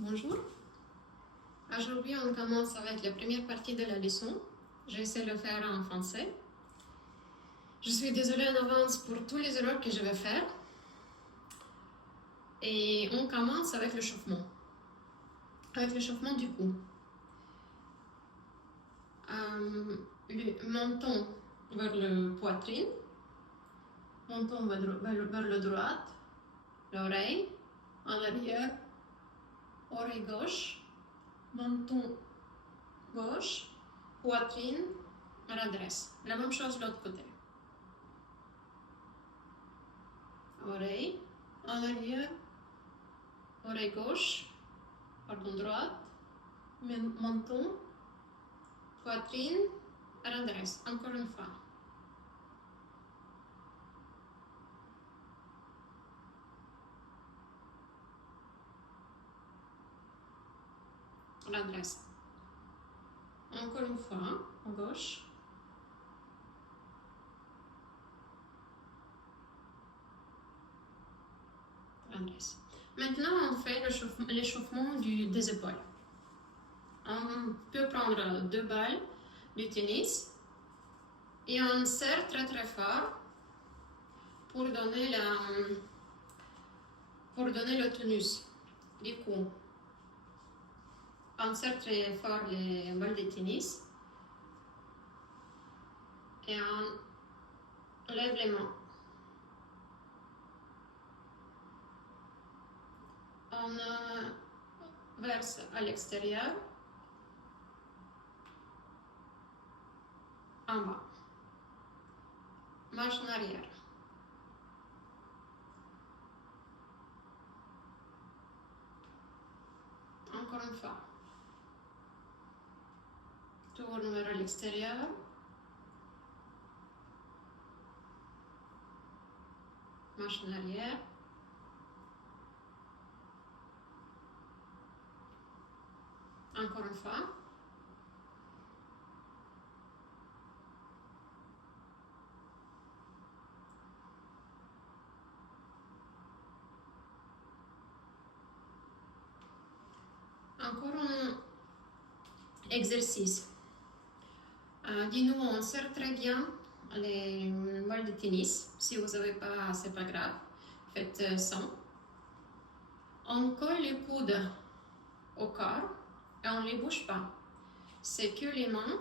Bonjour. Aujourd'hui, on commence avec la première partie de la leçon. J'essaie de le faire en français. Je suis désolée en avance pour tous les erreurs que je vais faire. Et on commence avec l'échauffement. Avec l'échauffement du cou. Le menton vers le poitrine. Menton vers le droite. L'oreille. En arrière. Oreille gauche. Menton gauche. Poitrine. Redresse. La même chose de l'autre côté. Oreille, en arrière, oreille gauche, pardon, droite, menton, poitrine, redresse. Encore une fois. Redresse. Encore une fois, gauche. Redresse. Maintenant, on fait l'échauffement des épaules. On peut prendre 2 balles du tennis et on serre très très fort pour donner le tonus du cou. On serre très fort les balles de tennis et on lève les mains. On verse à l'extérieur, en bas. Marche en arrière. Encore une fois. Tourne vers l'extérieur. Marche en arrière. Encore une fois. Encore un exercice. Dis-nous, on serre très bien les balles de tennis. Si vous n'avez pas, c'est pas grave. Faites sans. On colle les coudes au corps et on ne les bouge pas. C'est que les mains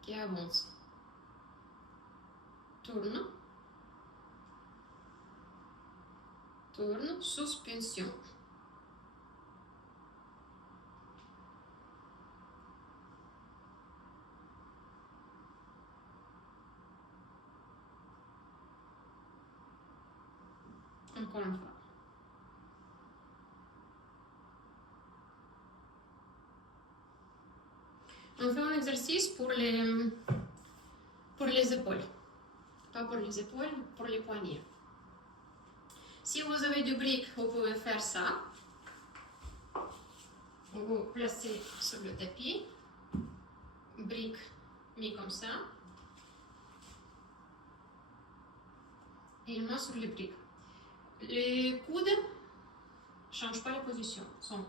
qui avancent. Tourne. Tourne. Suspension. Encore une fois. On fait un exercice pour les épaules. Pas pour les épaules, pour les poignets. Si vous avez du brique, vous pouvez faire ça. Vous placez sur le tapis. Brique mis comme ça. Et une main sur les briques. Les coudes ne changent pas la position. Ils sont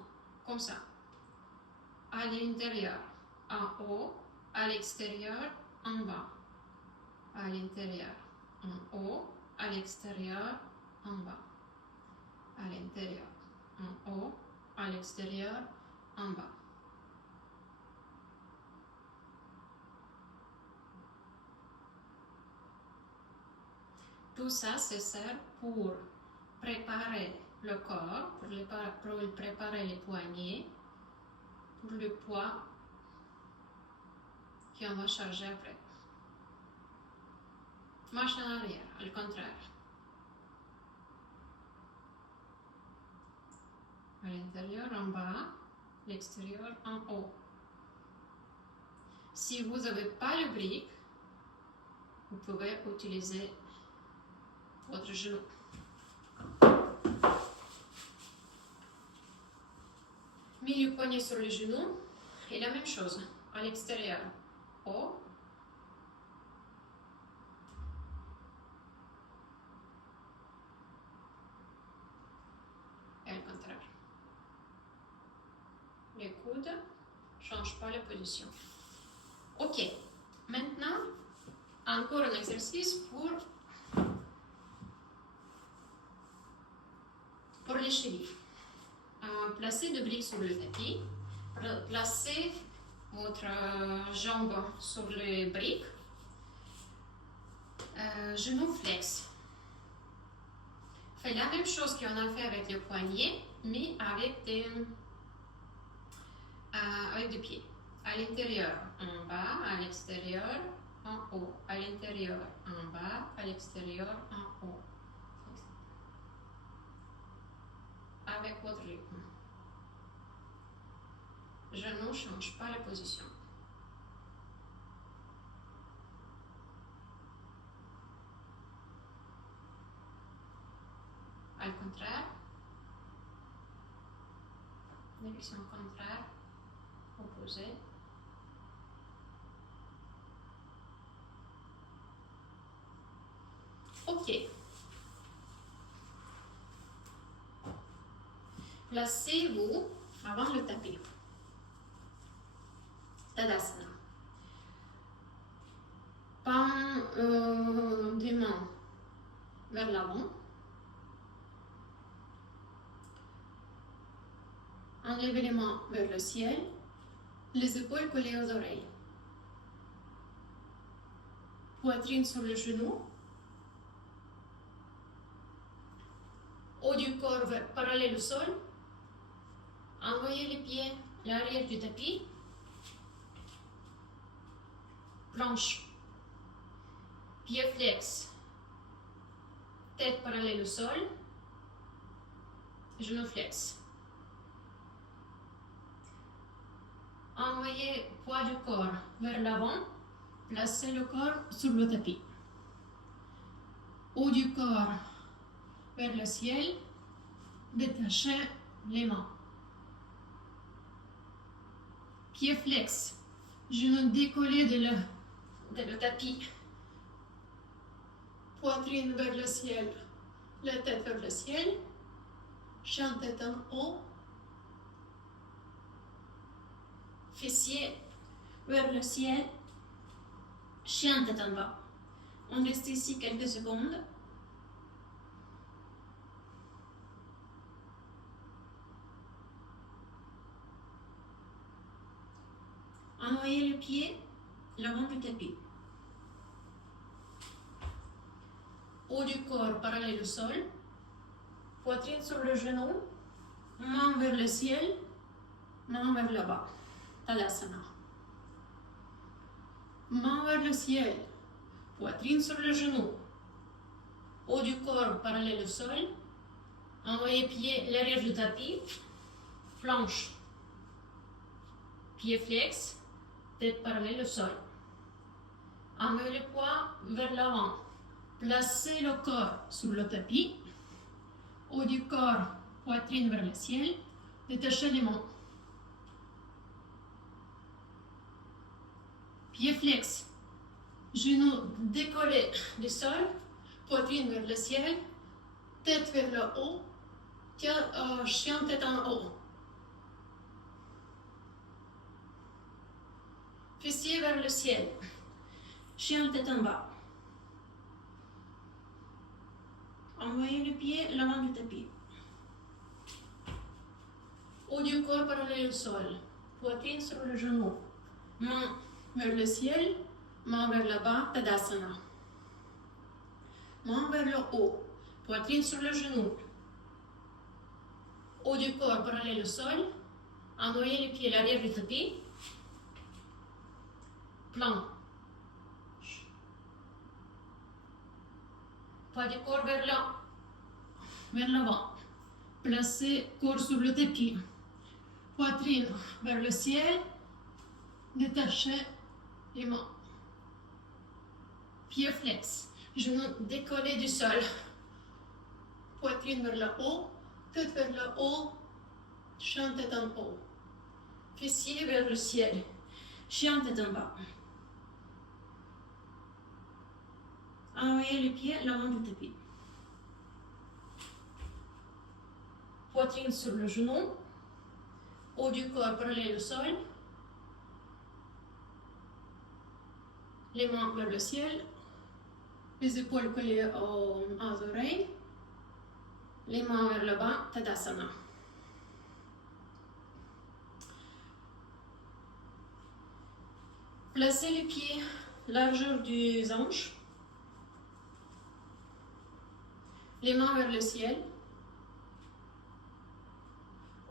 comme ça. À l'intérieur, en haut. À l'extérieur, en bas. À l'intérieur, en haut. À l'extérieur, en bas. À l'intérieur, en haut. À l'extérieur, en bas. Tout ça, c'est sert pour préparer le corps, pour préparer les poignets, pour le poids qu'on va charger après. Marche en arrière, au contraire. À l'intérieur, en bas, l'extérieur, en haut. Si vous n'avez pas le brique, vous pouvez utiliser votre genou. Milieu poignet sur le genou et la même chose à l'extérieur, haut. Et au contraire. coudes, change pas la position. Ok, maintenant, encore un exercice pour les chevilles. Placez deux briques sur le tapis, placez votre jambe sur les briques, genou flex. Faites la même chose qu'on a fait avec le poignet, mais avec des pieds. À l'intérieur, en bas, à l'extérieur, en haut. À l'intérieur, en bas, à l'extérieur, en haut. Avec votre rythme. Genou ne change pas la position. À le contraire. Direction contraire. Opposée. Ok. Placez-vous avant le tapis. Tadasana. Pas des mains vers l'avant. Enlevez les mains vers le ciel. Les épaules collées aux oreilles. Poitrine sur le genou. Haut du corps parallèle au sol. Envoyez les pieds à l'arrière du tapis. Planche. Pied flex. Tête parallèle au sol. Genou flex. Envoyez le poids du corps vers l'avant. Placez le corps sur le tapis. Haut du corps vers le ciel. Détachez les mains. Pied flex. Genou décollé de le tapis. Poitrine vers le ciel. La tête vers le ciel. Chien tête en haut. Fessier vers le ciel. Chien tête en bas. On reste ici quelques secondes. Envoyez le pied l'avant du tapis. Haut du corps parallèle au sol. Poitrine sur le genou. Main vers le ciel. Main vers le bas. Tadasana. Main vers le ciel. Poitrine sur le genou. Haut du corps parallèle au sol. Envoyez pied l'arrière du tapis. Planche. Pied flex. Tête parallèle au sol. Envoyez le poids vers l'avant. Placez le corps sur le tapis. Haut du corps, poitrine vers le ciel. Détachez les mains. Pied flex. Genoux décollés du sol. Poitrine vers le ciel. Tête vers le haut. Chien tête en haut. Fessier vers le ciel. Chien tête en bas. Envoyez le pied l'avant du tapis. Haut du corps parallèle au sol. Poitrine sur le genou. Main vers le ciel. Main vers le bas. Tadasana. Main vers le haut. Poitrine sur le genou. Haut du corps parallèle au sol. Envoyez les pieds à l'arrière du tapis. Plan. Poids du corps vers l'avant. Placez corps sur le tapis. Poitrine vers le ciel. Détachez les mains. Pied flex. Genoux décollés du sol. Poitrine vers le haut. Tête vers le haut. Chien tête en haut. Fessier vers le ciel. Chien tête en bas. Envoyez les pieds l'avant du tapis. Poitrine sur le genou. haut du corps parallèle au sol. Les mains vers le ciel. Les épaules collées aux oreilles. Les mains vers le bas, Tadasana. Placez les pieds largeur des hanches. Les mains vers le ciel.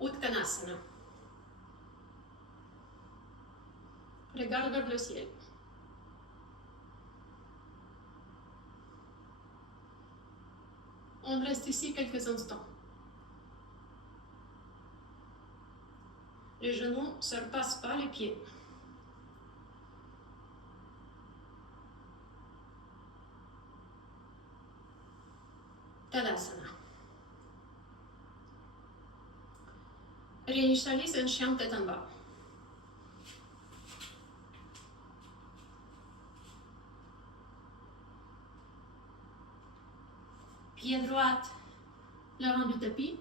Uttanasana. Regarde vers le ciel. On reste ici quelques instants. Les genoux ne surpassent pas les pieds. Tadasana. Réinitialise un chien tête en bas. Pied droit, l'avant du tapis,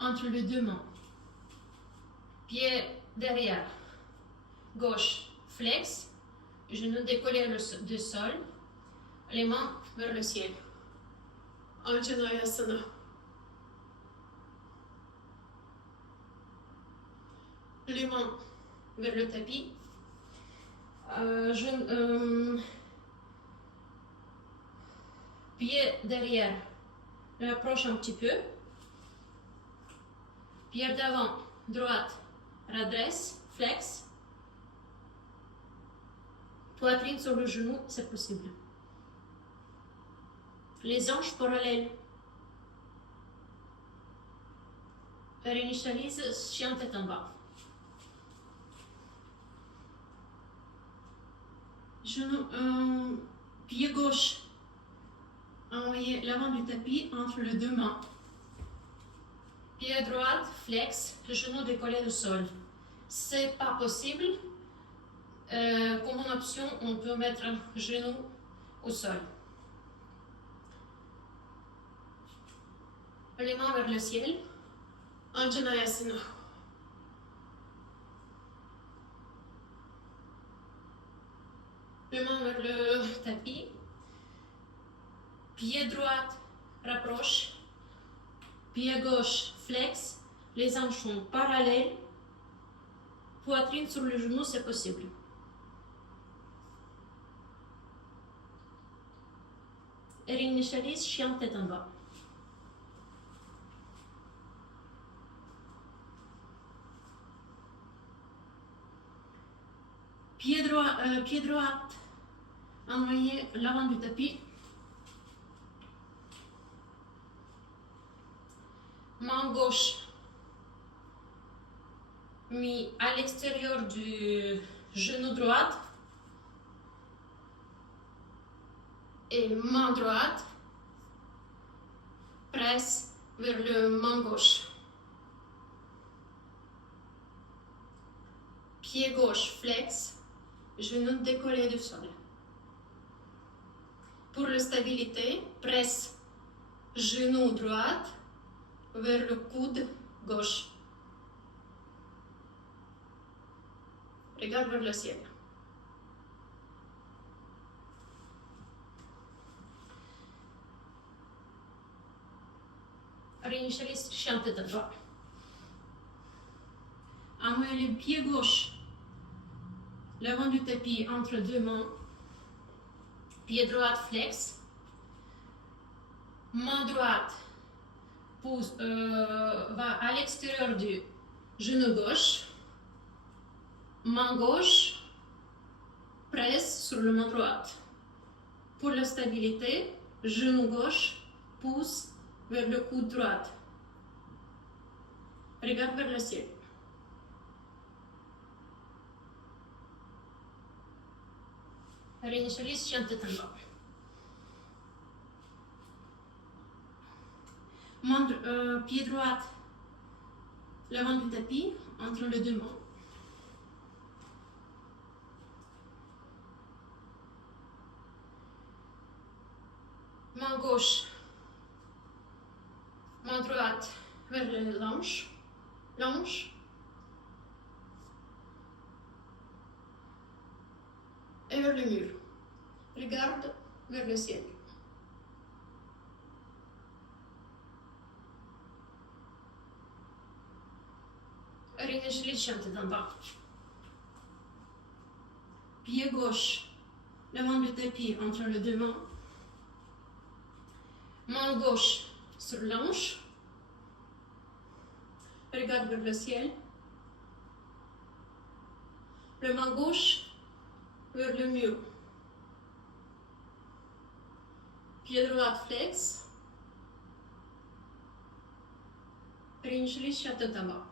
entre les deux mains. Pied derrière, gauche, flex, genou décollé du sol, les mains vers le ciel. Anjaneyasana. Les mains vers le tapis. Pied derrière, rapproche un petit peu. Pied d'avant, droite, redresse, flex. Poitrine sur le genou, c'est possible. Les hanches parallèles. Réinitialise, chien tête en bas. Genou, pied gauche. Envoyez l'avant du tapis entre les deux mains. Pied droit, flex, genou décollé du sol. C'est pas possible. Comme une option, on peut mettre un genou au sol. Les mains vers le ciel. Anjaneyasana. Les mains vers le tapis. Pied droit, rapproche. Pied gauche, flex. Les hanches sont parallèles. Poitrine sur le genou, c'est possible. Et réinitialise, chien tête en bas. Pied droit, envoyez l'avant du tapis. Main gauche mis à l'extérieur du genou droit. Et main droite presse vers le main gauche. Pied gauche flex, genou décollé du sol. Pour la stabilité, presse genou droit vers le coude gauche. Regarde vers le ciel. Réinitialise, chien tête droite. Envoyez le pied gauche, l'avant du tapis entre deux mains. Pied droit flex. Main droite va à l'extérieur du genou gauche. Main gauche presse sur le main droite. Pour la stabilité, genou gauche pousse vers le coude droit. Regarde vers le ciel. Réinitialise, chien tête en bas. Pied droit, l'avant du tapis, entre les deux mains. Main gauche, main droite vers les hanches. et vers le mur. Regarde vers le ciel. Arrange les chantes d'en bas. Pied gauche, devant le tapis entre les deux mains. Main gauche sur l'anche. Regarde vers le ciel. Le main gauche vers le mur. Pied droit flex. Range les chantes d'en bas.